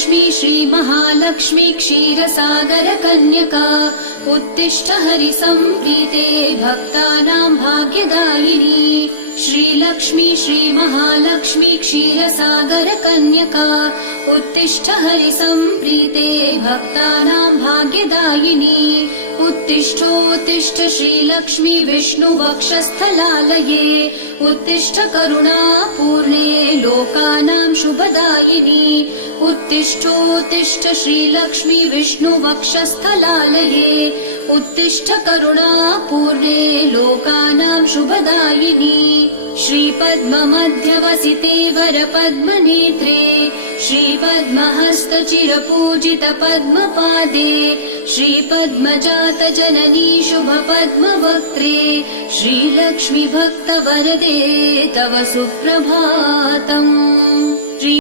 श्रीलक्ष्मी श्रीमहालक्ष्मी क्षीरसागर कन्यका उत्तिष्ठ हरिसम्प्रीते भक्तानां भाग्यदायिनी श्रीलक्ष्मी श्रीमहालक्ष्मी क्षीरसागर कन्यका उत्तिष्ठ हरिसम्प्रीते भक्तानां भाग्यदायिनी उत्तिष्ठोत्तिष्ठ श्रीलक्ष्मी विष्णुवक्षस्थलालये उत्तिष्ठ करुणापूर्णे लोकानां शुभदायिनी उत्तिष्ठोत्तिष्ठ श्रीलक्ष्मी विष्णुवक्षस्थलालये उत्तिष्ठ करुणापूर्णे लोकानां शुभदायिनी श्रीपद्ममध्यवसिते वरपद्मनेत्रे श्रीपद्महस्तचिरपूजित पद्मपादे श्रीपद्मजात जननी शुभपद्मवक्त्रे श्रीलक्ष्मी भक्तवरदे तव सुप्रभातम्।